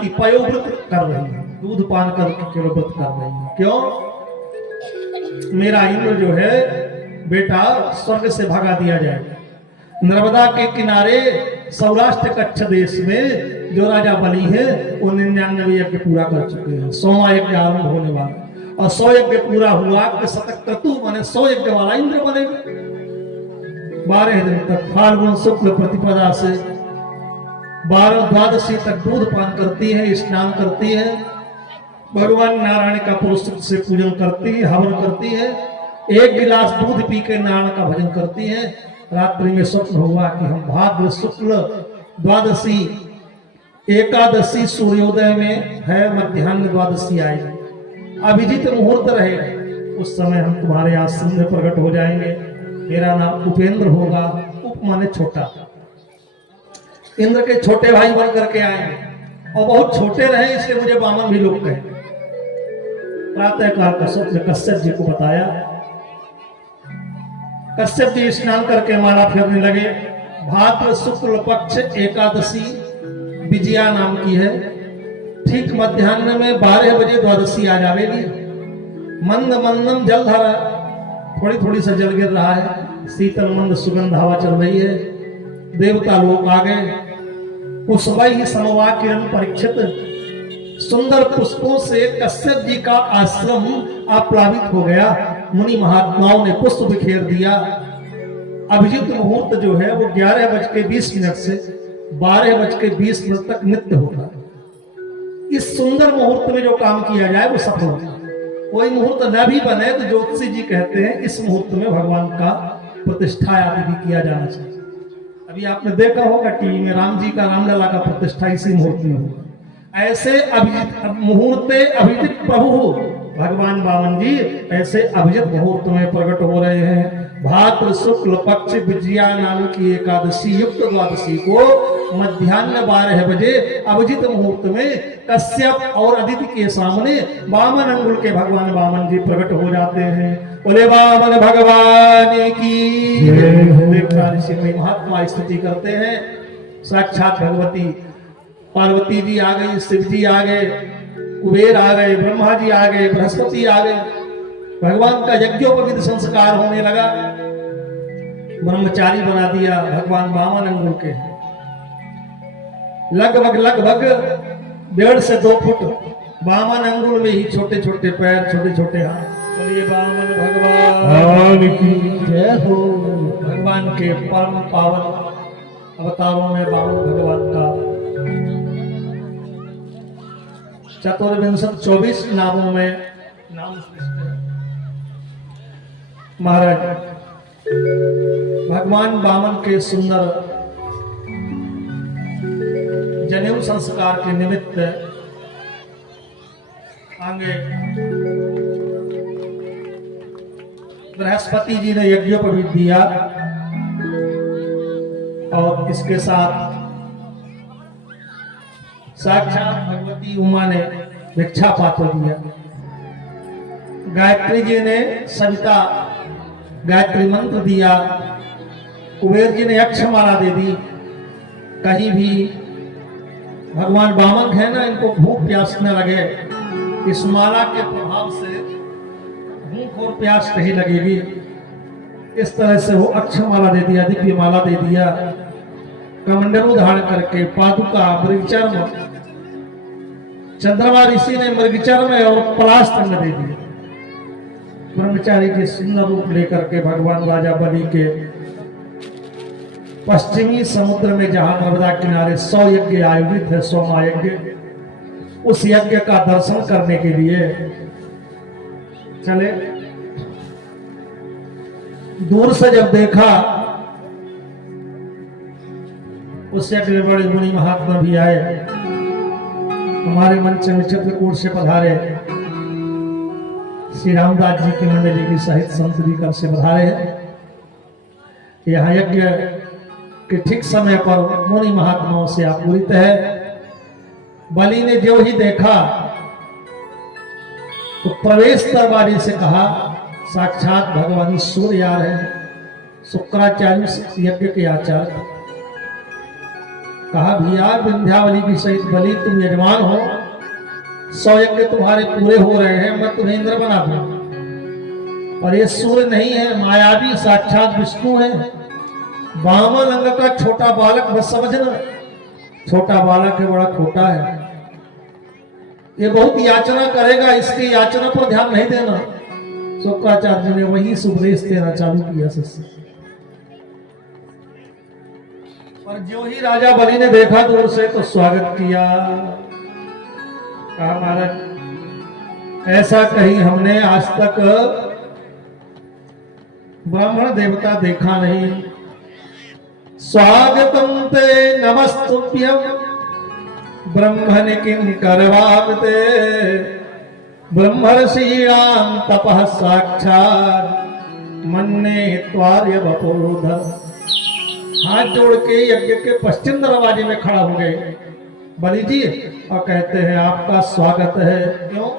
अदिति पयोव्रत कर रही है, दूध पान करके केवल व्रत कर रही है। क्यों? मेरा इंद्र जो है बेटा स्वर्ग से भगा दिया जाए। नर्मदा के किनारे सौराष्ट्र कच्छ देश में जो राजा बलि है वो 99 यज्ञ पूरा कर चुके हैं। 100वां यज्ञ आरंभ होने वाला और 100 यज्ञ पूरा हुआ कि शतक क्रतु माने 100 यज्ञ वाला इंद्र बनेगा। 12 दिन तक फाल्गुन शुक्ल प्रतिपदा से 12 द्वादशी तक दूध पान करती है, स्नान करती है, भगवान नारायण का पुरुष से पूजन करती है, हवन करती है, 1 गिलास दूध पी के नारायण का भजन करती है। रात्रि में स्वप्न हुआ कि हम भाद्र शुक्ल द्वादशी एकादशी सूर्योदय में है, मध्याह्न द्वादशी आएगी, अभिजीत मुहूर्त रहेगा, उस समय हम तुम्हारे आश्रम में प्रकट हो जाएंगे। मेरा नाम उपेंद्र होगा। उप माने छोटा, इंद्र के छोटे भाई बन करके आएंगे और बहुत छोटे रहे इसलिए मुझे वामन भी लोग कहे। प्रातः काल का स्वप्न कश्यप जी को बताया। कश्यप जी स्नान करके माला फेरने लगे। भाद्र शुक्ल पक्ष एकादशी विजया नाम की है। ठीक मध्याह्न में 12 बजे द्वादशी आ जाएगी। मंद मंदम जल धारा, थोड़ी थोड़ी सा जल गिर रहा है, शीतल मंद सुगंध हवा चल रही है। देवता लोग आ गए। पुष्पैः समवा किरण परीक्षित, सुंदर पुष्पों से कश्यप जी का आश्रम आप्लावित हो गया। मुनि महात्माओं ने पुष्प बिखेर दिया। अभिजीत मुहूर्त जो है वो 11:20 से 12:20 तक नित्य होता है। इस सुंदर मुहूर्त में जो काम किया जाए वो सफल होता है। कोई मुहूर्त न भी बने तो ज्योतिषी जी कहते हैं इस मुहूर्त में भगवान का प्रतिष्ठा आदि भी किया जाना चाहिए। अभी आपने देखा होगा टीवी में राम जी का रामलला का प्रतिष्ठा इसी मुहूर्त में होगा। ऐसे अभिजित मुहूर्ते अभिजित प्रभु भगवान वामन जी ऐसे अभिजित मुहूर्त में प्रकट हो रहे हैं। भाद्र शुक्ल पक्ष विजया नाम की एकादशी युक्त द्वादशी को मध्याह्न 12 बजे अभिजित मुहूर्त में कश्यप और अदिति के सामने वामन अंगुल के भगवान वामन जी प्रकट हो जाते हैं। बोले वामन भगवान की देवता ऋषि महात्मा स्तुति करते हैं। साक्षात भगवती पार्वती जी आ गई, शिव जी आ गए, कुबेर आ गए, ब्रह्मा जी आ गए, बृहस्पति आ गए। भगवान का यज्ञोपवीत संस्कार होने लगा। ब्रह्मचारी बना दिया भगवान वामन अंगुल के। लगभग 1.5 से 2 फुट वामन अंगुल में ही छोटे छोटे पैर, छोटे छोटे हाथ। बोलिए वामन भगवान की जय हो। भगवान के परम पावन अवतारों में वामन भगवान का 24 नामों में नाम महाराज भगवान वामन के सुंदर जनेऊ संस्कार के निमित्त आगे बृहस्पति जी ने यज्ञोपवीत दिया और इसके साथ साक्षात भगवती उमा ने भिक्षा पात्र दिया। गायत्री जी ने सविता गायत्री मंत्र दिया। कुबेर जी ने यक्षमाला दे दी। कहीं भी भगवान वामन है ना, इनको भूख प्यास न लगे, इस माला के प्रभाव से भूख और प्यास नहीं लगेगी। इस तरह से वो अक्षमाला दे दिया, दिव्य माला दे दिया। कमंडलू धारण करके पादुका मृगचर्म, चंद्रमा ऋषि ने मृगचर्म और पलास्त्र दे दिए। ब्रह्मचारी के सुंदर रूप लेकर के भगवान राजा बलि के पश्चिमी समुद्र में जहां नर्मदा किनारे 100 यज्ञ आयोजित है, 100वां यज्ञ, उस यज्ञ का दर्शन करने के लिए चले। दूर से जब देखा उस यज्ञ में बड़े मुनि महात्मा भी आए। हमारे मंच में चित्रकूट से पधारे श्री रामदास जी की मंडली की सहित संत जी कब से पधारे हैं। यहाँ यज्ञ के ठीक समय पर मुनि महात्माओं से आपूरित है। बलि ने जो ही देखा तो प्रवेश दरबारी से कहा, साक्षात भगवान सूर्य आ रहे हैं। शुक्राचार्य यज्ञ के आचार्य कहा भैया विंध्यावली की सहित बलि तुम यजमान हो, 100 यज्ञ तुम्हारे पूरे हो रहे हैं, मैं तुम्हें इंद्र बना दूं। और ये सूर्य नहीं है, मायावी साक्षात विष्णु है, वामन अंग का छोटा बालक, बस समझना छोटा बालक है, बड़ा खोटा है। ये बहुत याचना करेगा, इसकी याचना पर ध्यान नहीं देना। शुक्राचार्य ने वही उपदेश देना चालू किया शिष्य। और जो ही राजा बलि ने देखा दूर से तो स्वागत किया, कहा महाराज ऐसा कहीं हमने आज तक ब्राह्मण देवता देखा नहीं। स्वागतम ते नमस्तुभ्यं ब्रह्मणि किं करवावते, ब्रह्मर्षीणां तपः साक्षात् मन्ये त्वार्य वपोध। हाथ जोड़ के यज्ञ के पश्चिम दरवाजे में खड़ा हो गए बलि जी और कहते हैं आपका स्वागत है। क्यों?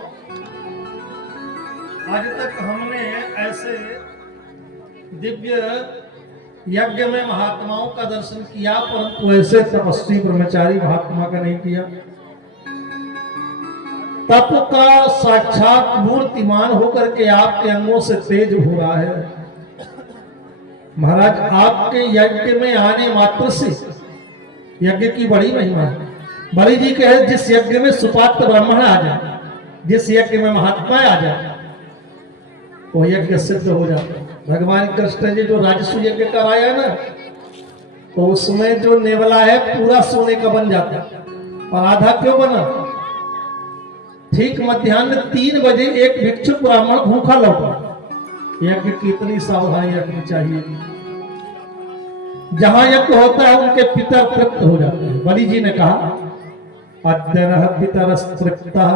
आज तक हमने ऐसे दिव्य यज्ञ में महात्माओं का दर्शन किया, परंतु ऐसे तपस्वी ब्रह्मचारी महात्मा का नहीं किया। तप का साक्षात मूर्तिमान होकर के आपके अंगों से तेज हो रहा है। महाराज आपके यज्ञ में आने मात्र से यज्ञ की बड़ी महिमा है। बलि जी कहे जिस यज्ञ में सुपात्र ब्राह्मण आ जाए, जिस यज्ञ में महात्मा आ जाए, वो यज्ञ सिद्ध हो जाता है। भगवान कृष्ण जी जो राजस्व यज्ञ कराया ना, तो उसमें जो नेवला है पूरा सोने का बन जाता है। और आधा क्यों बना? ठीक मध्याह्न 3 बजे एक भिक्षुक ब्राह्मण भूखा लौटा। यज्ञ की इतनी सावधानी रखनी चाहिए। जहां यज्ञ होता है उनके पितर तृप्त हो जाते हैं। बलि जी ने कहा अद्यनः पितरस्तृप्तः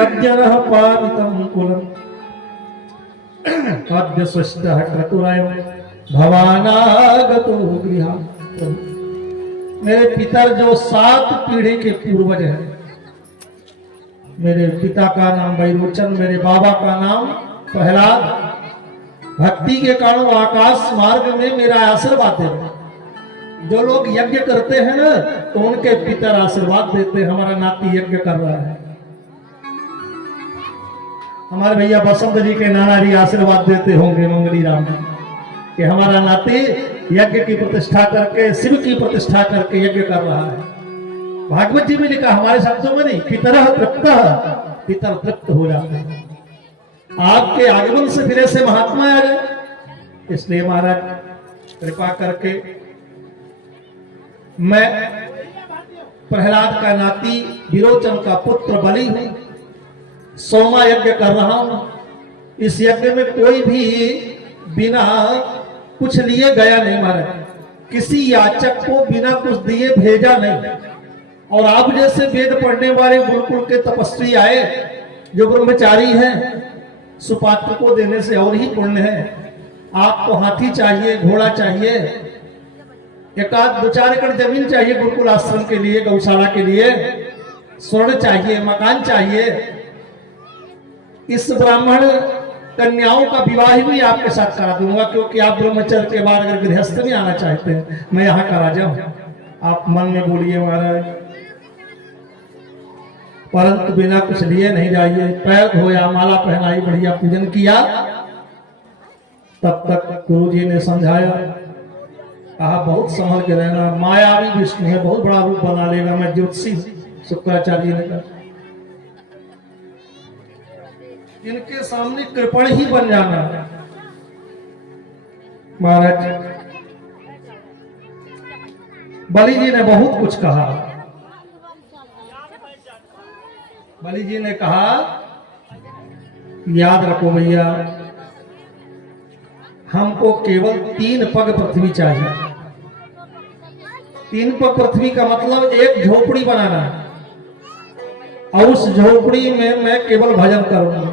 अद्यनः पावितं कुलम् अद्य स्वष्टः क्रतुरायं भवानागतो गृहम्। मेरे पितर जो 7 पीढ़ी के पूर्वज हैं, मेरे पिता का नाम वैरोचन, मेरे बाबा का नाम प्रहलाद, भक्ति के कारण आकाश मार्ग में मेरा आशीर्वाद देते। जो लोग यज्ञ करते हैं ना, तो उनके पितर आशीर्वाद देते हैं हमारा नाती यज्ञ कर रहा है। हमारे भैया बसंत जी के नाना जी आशीर्वाद देते होंगे मंगली राम जी कि हमारा नाती यज्ञ की प्रतिष्ठा करके, शिव की प्रतिष्ठा करके यज्ञ कर रहा है। भागवत जी में लिखा, हमारे शब्दों में नहीं, पितरः तृप्तः, पितर तृप्त हो जाते हैं। आपके आगमन से फिर से महात्मा आ गए। इसलिए महाराज कृपा करके मैं प्रहलाद का नाती विरोचन का पुत्र बलि हूं, सोमा यज्ञ कर रहा हूं। इस यज्ञ में कोई भी बिना कुछ लिए गया नहीं महाराज, किसी याचक को बिना कुछ दिए भेजा नहीं। और आप जैसे वेद पढ़ने वाले गुरुकुल के तपस्वी आए जो ब्रह्मचारी हैं, सुपात्र को देने से और ही पुण्य है। आपको हाथी चाहिए, घोड़ा चाहिए, 1-2-4 एकड़ जमीन चाहिए गुरुकुल आश्रम के लिए, गौशाला के लिए, स्वर्ण चाहिए, मकान चाहिए। इस ब्राह्मण कन्याओं का विवाह भी आपके साथ करा दूंगा, क्योंकि आप ब्रह्मचर्य के बाद अगर गृहस्थ में आना चाहते हैं, मैं यहाँ का राजा हूं। आप मन में बोलिए महाराज, परंतु बिना कुछ लिए नहीं जाइए। पैर धोया, माला पहनाई, बढ़िया पूजन किया। तब तक गुरु जी ने समझाया, कहा बहुत संभल के रहना, मायावी विष्णु है, बहुत बड़ा रूप बना लेगा, मैं ज्योतिषी हूं। शुक्राचार्य ने कहा इनके सामने कृपण ही बन जाना। महाराज बलि जी ने बहुत कुछ कहा। बलि जी ने कहा याद रखो भैया, हमको केवल 3 पग पृथ्वी चाहिए। 3 पग पृथ्वी का मतलब एक झोपड़ी बनाना है, और उस झोपड़ी में मैं केवल भजन करूंगा।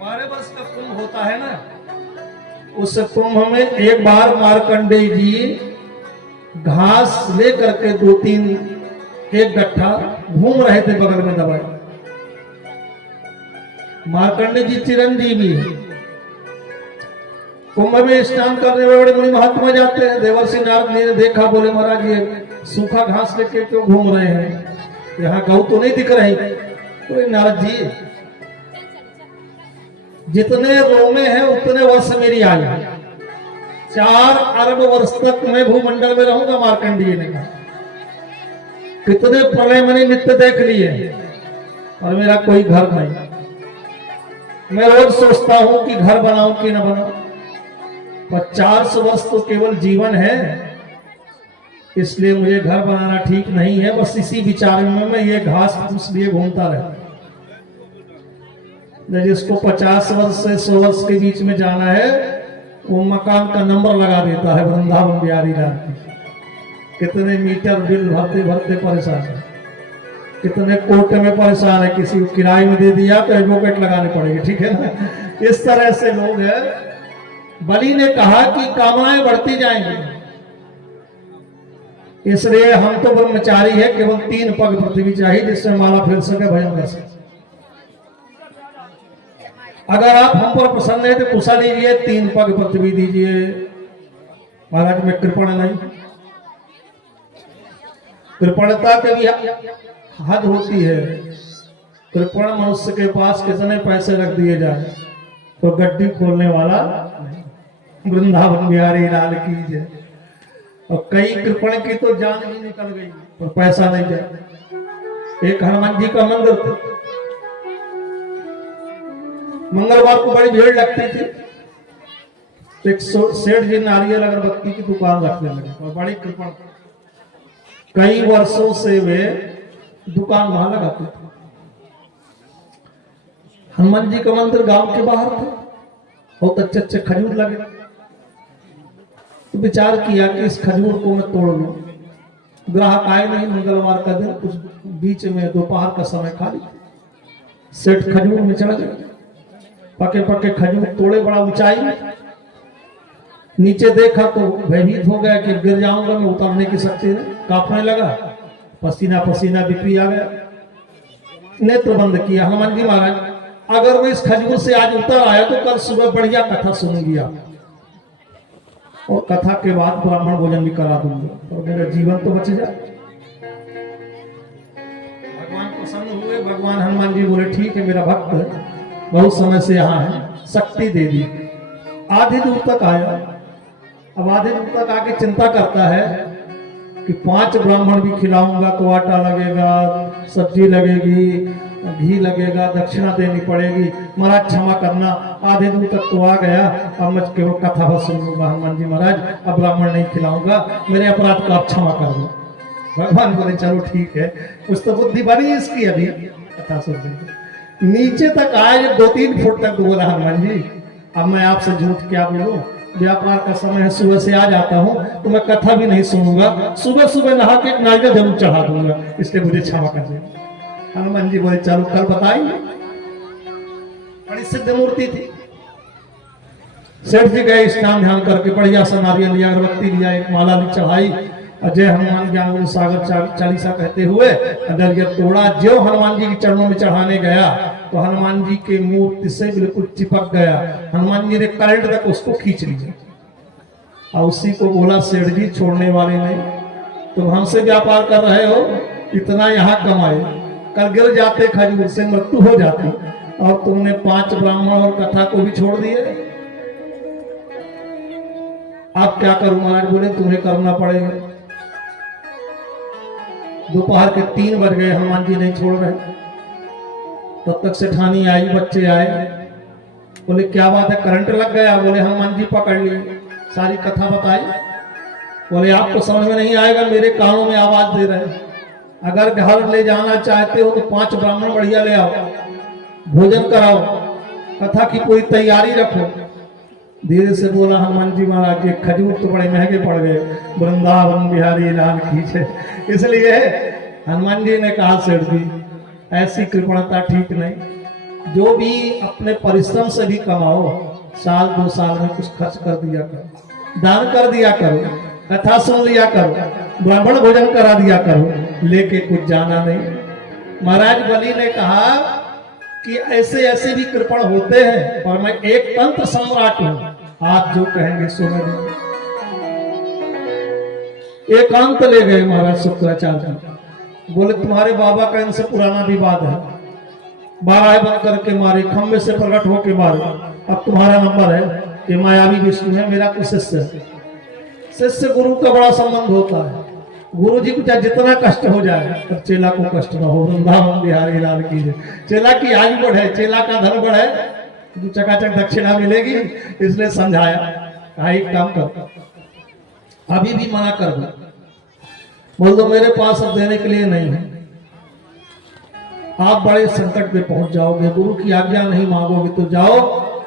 12 वर्ष का कुंभ होता है ना, उस कुंभ में एक बार मार्कंडेय जी घास लेकर के 2-3 एक गट्ठा घूम रहे थे बगल में दबाए। मार्कंडेय जी चिरंजीवी है, कुंभ में स्नान करने में बड़े मुनि महात्मा जाते हैं। देवर्षि नारद ने देखा, बोले महाराज ये सूखा घास लेके क्यों घूम रहे हैं, यहाँ गौ तो नहीं दिख रही। तो नारद जी जितने रोमे हैं उतने वर्ष मेरी आयु है, 4 अरब वर्ष तक मैं भूमंडल में रहूंगा। मार्कंडेय ने कहा कितने प्रलय मैंने नित्य देख लिए और मेरा कोई घर नहीं। मैं रोज सोचता हूं कि घर बनाऊं कि न बनाऊं, पर 400 वर्ष तो केवल जीवन है, इसलिए मुझे घर बनाना ठीक नहीं है। बस इसी विचार में मैं ये घास फूस लिए घूमता रहता। जिसको 50 वर्ष से 100 वर्ष के बीच में जाना है वो मकान का नंबर लगा देता है वृंदावन बिहारी लाल की। कितने मीटर बिल भरते भरते परेशान है, कितने कोर्ट में परेशान है, किसी को किराए में दे दिया तो एडवोकेट लगाने पड़ेंगे, ठीक है ना। इस तरह से लोग हैं। बलि ने कहा कि कामनाएं बढ़ती जाएंगी, इसलिए हम तो ब्रह्मचारी है, केवल 3 पग पृथ्वी चाहिए जिससे माला फिर सके, भजन कर सके। अगर आप हम पर प्रसन्न है तो कुशा लीजिए, 3 पग पृथ्वी दीजिए। महाराज में कृपण नहीं, कृपणता के भी हद होती है। कृपण मनुष्य के पास कितने पैसे रख दिए जाए तो गड्डी खोलने वाला नहीं। वृंदावन बिहारी लाल की जय। और कई कृपण की तो जान ही निकल गई और पैसा नहीं जाए। एक हनुमान जी का मंदिर था, मंगलवार को बड़ी भीड़ लगती थी। एक सेठ जी नारियल अगरबत्ती की दुकान रखने लगे और बड़ी कृपण, कई वर्षों से वे दुकान वहां लगाते थे। हनुमान जी का मंदिर गांव के बाहर थे, बहुत अच्छे अच्छे खजूर लगे। तो विचार किया कि इस खजूर को मैं तोड़ लूं। ग्राहक आए नहीं, मंगलवार का दिन, कुछ बीच में दोपहर का समय खाली। सेठ खजूर में चढ़ गए, पके पके खजूर तोड़े, बड़ा ऊंचाई में। नीचे देखा तो भयभीत हो गया कि गिर जाऊंगा मैं, उतरने की शक्ति नहीं, कांपने लगा, पसीना पसीना बीपी आ गया। नेत्र बंद किया। हनुमान जी महाराज अगर मैं इस खजूर से आज उतर आया तो कल सुबह बढ़िया कथा सुनूंगी आप, और कथा के बाद ब्राह्मण भोजन भी करा दूंगा और मेरा जीवन तो बच जाए। भगवान प्रसन्न हुए। भगवान हनुमान जी बोले ठीक है, मेरा भक्त है, बहुत समय से यहाँ है, शक्ति दे दी। आधी दूर तक आया। अब आधे दूर तक आके चिंता करता है कि 5 ब्राह्मण भी खिलाऊंगा तो आटा लगेगा, सब्जी लगेगी, घी लगेगा, दक्षिणा देनी पड़ेगी। महाराज क्षमा करना, आधे दूर तक तो आ गया, अब मैं केवल कथा बस सुनूंगा। हनुमान जी महाराज अब ब्राह्मण नहीं खिलाऊंगा, मेरे अपराध को आप क्षमा कर दो। भगवान बोले चलो ठीक है, कुछ तो बुद्धि बनी इसकी, अभी कथा सुन। नीचे तक आए, 2-3 फुट तक बोला हनुमान जी अब मैं आपसे झूठ क्या बोलूं, व्यापार का समय है, सुबह से आ जाता हूं तो मैं कथा भी नहीं सुनूंगा, सुबह सुबह नहा के एक नारियल जरूर चढ़ा दूंगा, इसलिए मुझे क्षमा कर दे। हनुमान जी बोले चलो कल बताएंगे। बड़ी सिद्ध मूर्ति थी। सेठ जी गए, स्नान ध्यान करके बढ़िया सा नारियल लिया, अगरबत्ती लिया, एक माला भी चढ़ाई, जय हनुमान ज्ञान गुण सागर चालीसा कहते हुए नारियल तोड़ा। जो हनुमान जी के चरणों में चढ़ाने गया तो हनुमान जी के मूर्ति से बिल्कुल चिपक गया। हनुमान जी ने करंट तक उसको खींच लिया और उसी को बोला सेठ जी छोड़ने वाले नहीं, तुम हमसे व्यापार कर रहे हो, इतना यहाँ कमाए, कल गिर जाते खजूर से मृत्यु हो जाती, और तुमने 5 ब्राह्मण और कथा को भी छोड़ दिए। आप क्या करूं महाराज? बोले तुम्हें करना पड़ेगा। दोपहर के 3 बज गए, हनुमान जी नहीं छोड़ रहे। तब तक सेठानी आई, बच्चे आए, बोले क्या बात है, करंट लग गया? बोले हनुमान जी पकड़ लिए, सारी कथा बताई। बोले आपको समझ में नहीं आएगा, मेरे कानों में आवाज दे रहे, अगर घर ले जाना चाहते हो तो 5 ब्राह्मण बढ़िया ले आओ, भोजन कराओ, कथा की पूरी तैयारी रखो। धीरे से बोला हनुमान जी महाराज, ये खजूर तो बड़े महंगे पड़ गए, वृंदावन बिहारी लाल की जय। इसलिए हनुमान जी ने कहा सेठ जी ऐसी कृपणता ठीक नहीं, जो भी अपने परिश्रम से भी कमाओ, साल 2 साल में कुछ खर्च कर दिया करो, दान कर दिया करो, कथा सुन लिया करो, ब्राह्मण भोजन करा दिया करो, लेके कुछ जाना नहीं। महाराज बलि ने कहा कि ऐसे ऐसे भी कृपण होते हैं, और मैं एक तंत्र सम्राट हूं, आप जो कहेंगे सो मैं दूंगा। एकांत ले गए महाराज शुक्राचार्य जी। बोले तुम्हारे बाबा का इनसे पुराना विवाद है, बारह बंद करके मारे, खम्भे से प्रकट होके मारे। अब तुम्हारा नंबर है कि मायावी विष्णु है, मेरा तो शिष्य है। शिष्य गुरु का बड़ा संबंध होता है। गुरु जी को चाहे जितना कष्ट हो जाए पर चेला को कष्ट न हो। वृंदावन बिहारी लाल की जय। चेला की आयु बढ़े, चेला का धन बढ़े, तो चकाचक दक्षिणा मिलेगी। इसलिए समझाया, कहा एक काम कर, अभी भी मना कर दो, बोल दो मेरे पास अब देने के लिए नहीं है, आप बड़े संकट में पहुंच जाओगे, गुरु की आज्ञा नहीं मांगोगे तो जाओ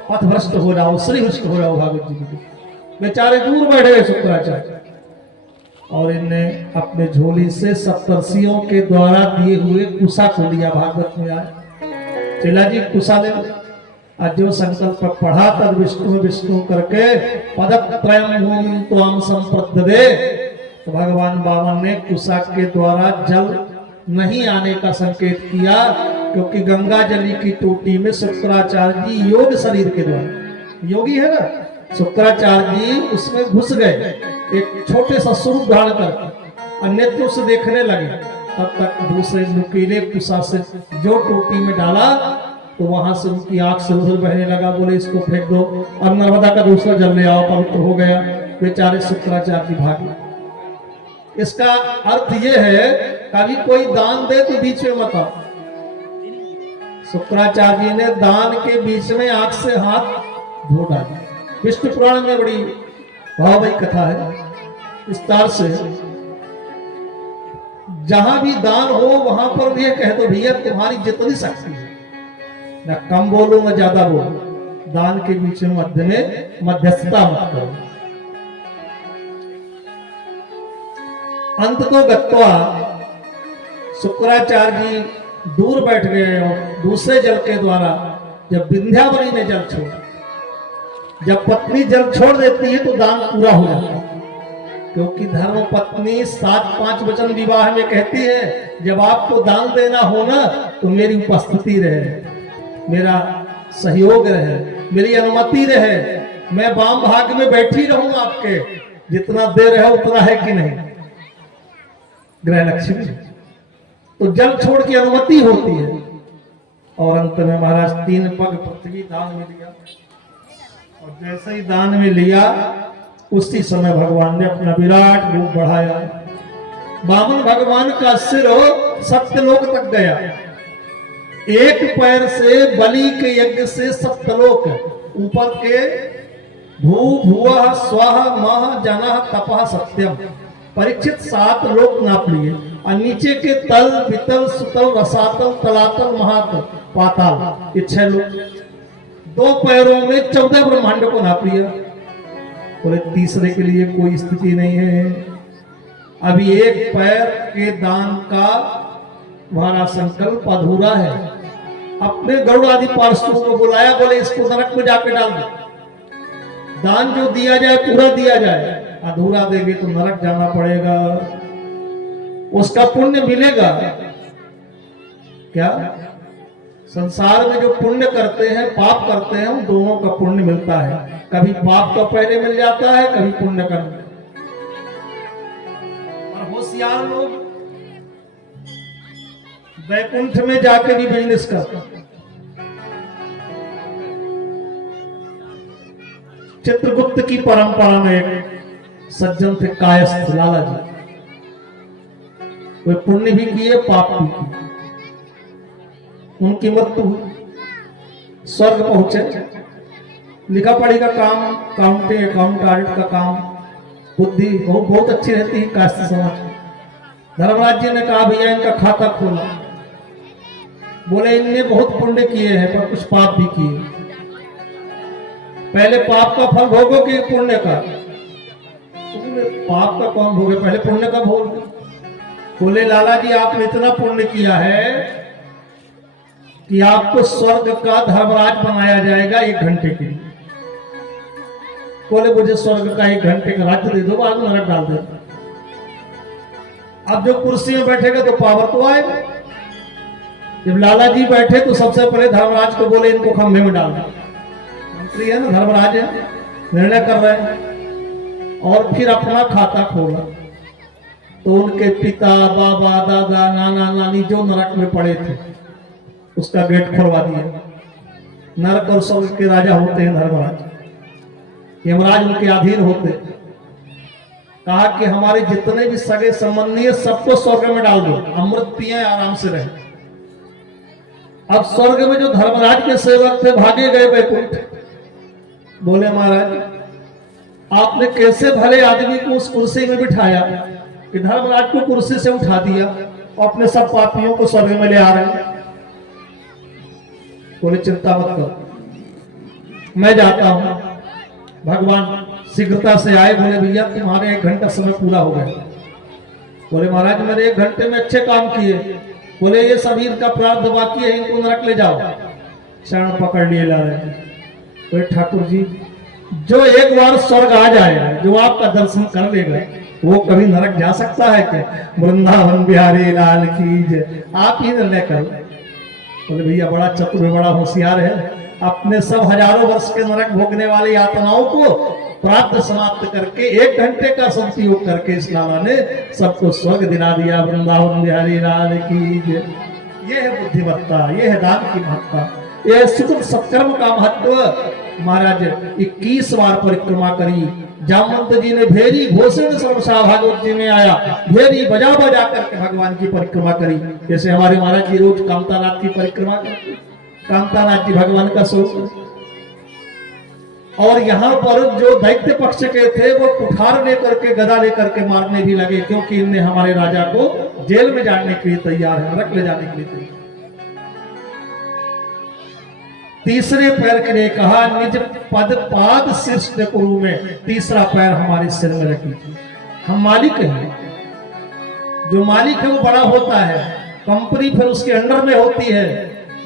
पथभ्रष्ट हो जाओ, श्रीहृष्ट हो जाओ। भागवत जी की बेचारे दूर बैठे शुक्राचार्य, और इनने अपने झोली से सप्तर्षियों के द्वारा दिए हुए कुशा को लिया। भागवत में आए चेला जी कुशा ले, आज जो संकल्प पढ़ा तद विष्णु विष्णु करके पदत्रयम भूमि त्वाम संप्रददे, तो भगवान बामन ने कुशा के द्वारा जल नहीं आने का संकेत किया, क्योंकि गंगा जली की टोटी में शुक्राचार्य जी योग शरीर के द्वारा, योगी है ना शुक्राचार्य जी, उसमें घुस गए एक छोटे सा स्वरूप धारण कर, नेत्रों से देखने लगे। तब तक दूसरे नुकीले कुशा से जो टोटी में डाला तो वहां से उनकी आंख से उधर बहने लगा। बोले इसको फेंक दो, अब नर्मदा का दूसरा जल ले आओ, पवित्र हो गया। बेचारे शुक्राचार्य जी भागे। इसका अर्थ ये है, कभी कोई दान दे तो बीच में मत आओ। शुक्राचार्य जी ने दान के बीच में आंख से हाथ धो डाला। विष्णु पुराण में बड़ी भावमयी कथा है, विस्तार से। जहां भी दान हो वहां पर ये कह दो भैया तुम्हारी जितनी शक्ति है, न कम बोलो न ज्यादा बोलो, दान के बीच में मध्य में मध्यस्थता मत करो। अंत तो गत्वा शुक्राचार्य जी दूर बैठ गए, और दूसरे जल के द्वारा जब विंध्यावली ने जल छोड़ा, जब पत्नी जल छोड़ देती है तो दान पूरा हो जाता है। क्योंकि धर्म पत्नी 7-5 वचन विवाह में कहती है, जब आपको दान देना हो ना तो मेरी उपस्थिति रहे, मेरा सहयोग रहे, मेरी अनुमति रहे, मैं वाम भाग में बैठी रहूं आपके, जितना दे रहे उतना है कि नहीं, ग्रह लक्ष्मी। तो जल छोड़ की अनुमति होती है। और अंत में महाराज 3 पग पृथ्वी दान में लिया, और जैसे ही दान में लिया उसी समय भगवान ने अपना विराट रूप बढ़ाया। बामन भगवान का सिर सत्यलोक तक गया, एक पैर से बलि के यज्ञ से सप्तलोक, ऊपर के भू भुवः स्वः मह जनः तपः सत्यम, परीक्षित 7 लोक नाप लिए, और नीचे के तल वितल सुतल रसातल तलातल महातल पाताल, ये 6 लोक। 2 पैरों में 14 ब्रह्मांड को नाप लिया। बोले तीसरे के लिए कोई स्थिति नहीं है। अभी एक पैर के दान का हमारा संकल्प अधूरा है। अपने गरुड़ आदि पार्षदों को बुलाया, बोले इसको नरक में जाके डाल दो, दान जो दिया जाए पूरा दिया जाए, अधूरा देंगे तो नरक जाना पड़ेगा, उसका पुण्य मिलेगा क्या? संसार में जो पुण्य करते हैं पाप करते हैं, उन दोनों का पुण्य मिलता है। कभी पाप का पहले मिल जाता है, कभी पुण्य का। और होशियार लोग वैकुंठ में जाके भी बिजनेस करते हैं। चित्रगुप्त की परंपरा में एक सज्जन थे कायस्थ लाला जी, वे पुण्य भी किए पाप भी किए। उनकी मृत्यु हुई, स्वर्ग पहुंचे, लिखा पढ़ी का काम, काउंटिंग अकाउंट ऑडिट का काम, बुद्धि बहुत अच्छी रहती है कायस्थ समाज। धर्मराज जी ने कहा भैया इनका खाता खोला। बोले इनने बहुत पुण्य किए हैं पर कुछ पाप भी किए, पहले पाप का फल भोगो कि पुण्य का? पाप का कौन भोगे, पहले पुण्य का भोग। बोले लाला जी आपने इतना पुण्य किया है कि आपको स्वर्ग का धर्मराज बनाया जाएगा 1 घंटे के लिए। बोले मुझे स्वर्ग का 1 घंटे का राज्य दे दो, बाद में नरक डाल दो। अब जो कुर्सी में बैठेगा तो पावर तो आएगा। जब लाला जी बैठे तो सबसे पहले धर्मराज को बोले इनको खंभे में डाल दो। मंत्री है ना, धर्मराज है, निर्णय कर रहे हैं और फिर अपना खाता खोला तो उनके पिता, बाबा, दादा, नाना, नानी जो नरक में पड़े थे उसका गेट खोलवा दिया। नरक और स्वर्ग के राजा होते हैं धर्मराज, यमराज उनके अधीन होते। कहा कि हमारे जितने भी सगे संबंधी है सबको स्वर्ग में डाल दो, अमृत पिए आराम से रहे। अब स्वर्ग में जो धर्मराज के सेवक थे भागे गए बैकुंठ। बोले महाराज आपने कैसे भले आदमी को उस कुर्सी में बिठाया कि धर्मराज को कुर्सी से उठा दिया और अपने सब पापियों को स्वर्ग में ले आ रहे हैं। बोले चिंता मत करो, मैं जाता हूं। भगवान शीघ्रता से आए। बोले भैया तुम्हारे 1 घंटा समय पूरा हो गया। बोले महाराज मैंने 1 घंटे में अच्छे काम किए। बोले ये सभी इनका प्रारब्ध बाकी है, इनको नरक ले जाओ। शरण पकड़ लिए ला रहे। बोले ठाकुर जी जो एक बार स्वर्ग आ जाएगा, जो आपका दर्शन कर लेगा, वो कभी नरक जा सकता है क्या? वृंदावन बिहारी लाल की जय। आप ही निर्णय करो। बोले भैया बड़ा चतुर, बड़ा होशियार है, अपने सब हजारों वर्ष के नरक भोगने वाली यातनाओं को प्राप्त समाप्त करके 1 घंटे का सदुपयोग करके इस लाला ने सबको स्वर्ग दिला दिया। वृंदावन बिहारी लाल की जय। ये है बुद्धिमत्ता, ये है दान की महत्ता, ये है सुकृत सत्कर्म का महत्व। महाराज 21 बार परिक्रमा करी। जामवंत जी ने भेरी घोषण सर्वसा भागवत जी में आया, भेरी बजा बजा करके भगवान की परिक्रमा करी। जैसे हमारे महाराज जी रोज कामतानाथ की परिक्रमा करते। कामतानाथ जी भगवान का स्वरूप। और यहाँ पर जो दैत्य पक्ष के थे वो कुठार लेकर के, गदा लेकर के मारने भी लगे, क्योंकि इनने हमारे राजा को जेल में जाने के लिए तैयार है, नरक ले जाने के लिए तैयार। तीसरे पैर के लिए कहा निज पद पाद शीर्ष कुरु में, तीसरा पैर हमारे सिर में रखी। हम मालिक हैं, जो मालिक है वो बड़ा होता है, कंपनी फिर उसके अंडर में होती है।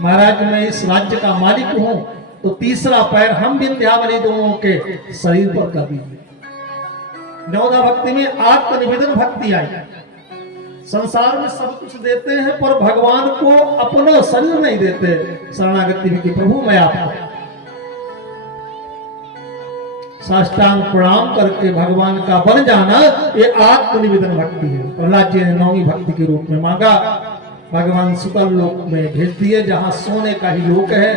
महाराज मैं इस राज्य का मालिक हूं, तो तीसरा पैर हम विंध्यावली दोनों के शरीर पर कर दीजिए। नवदा भक्ति में आत्मनिवेदन भक्ति आई। संसार में सब कुछ देते हैं पर भगवान को अपना शरीर नहीं देते। शरणागति में कि प्रभु मैं आपको साष्टांग प्रणाम करके भगवान का बन जाना, ये आत्मनिवेदन भक्ति है। प्रहलाद जी ने 9वीं भक्ति के रूप में मांगा। भगवान सुतल लोक में भेज दिए, जहां सोने का ही लोक है।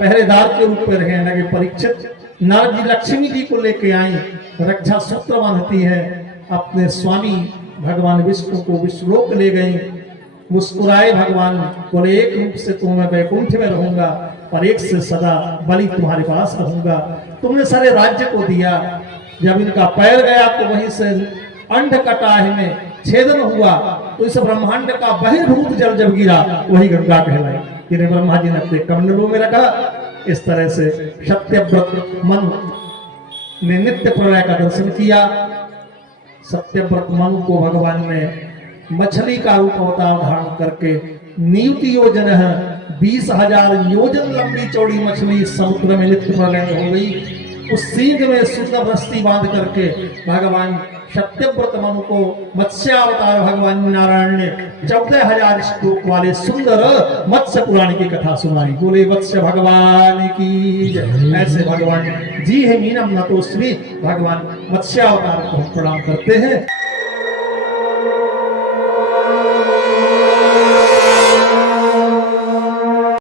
पहरेदार के रूप में रहने लगे परीक्षित। नारद जी लक्ष्मी जी को लेके आई, रक्षा सूत्र बांधती है। अपने स्वामी भगवान विष्णु को विश्वलोक ले गई। मुस्कुराए भगवान, बोले एक रूप से तो मैं वैकुंठ में रहूंगा, और एक से सदा बलि तुम्हारे पास रहूंगा। तुमने सारे राज्य को दिया। जब इनका पैर गया तो वहीं से अंड कटाह में छेदन हुआ, तो इस ब्रह्मांड का बहिर्भूत जल जब गिरा वही गंगा कहलाई, जिन्हें ब्रह्मा जी ने अपने कमंडलों में रखा। इस तरह से सत्यव्रत मन ने नित्य प्रलय का दर्शन किया। सत्यव्रत मन को भगवान ने मछली का रूप अवतार धारण करके नियुति योजन है 20,000 योजन लंबी चौड़ी मछली समुद्र में नित्य प्रलय हो गई। उस सींग में सुंदर रस्सी बांध करके भगवान सत्यव्रत मनु को मत्स्यावतार भगवान नारायण ने 14,000 श्लोक वाले सुंदर मत्स्य पुराण की कथा सुनाई। बोले मत्स्य भगवान की जय। ऐसे भगवान जी है मीनम नतोस्मी, भगवान मत्स्यावतार को हम प्रणाम करते हैं।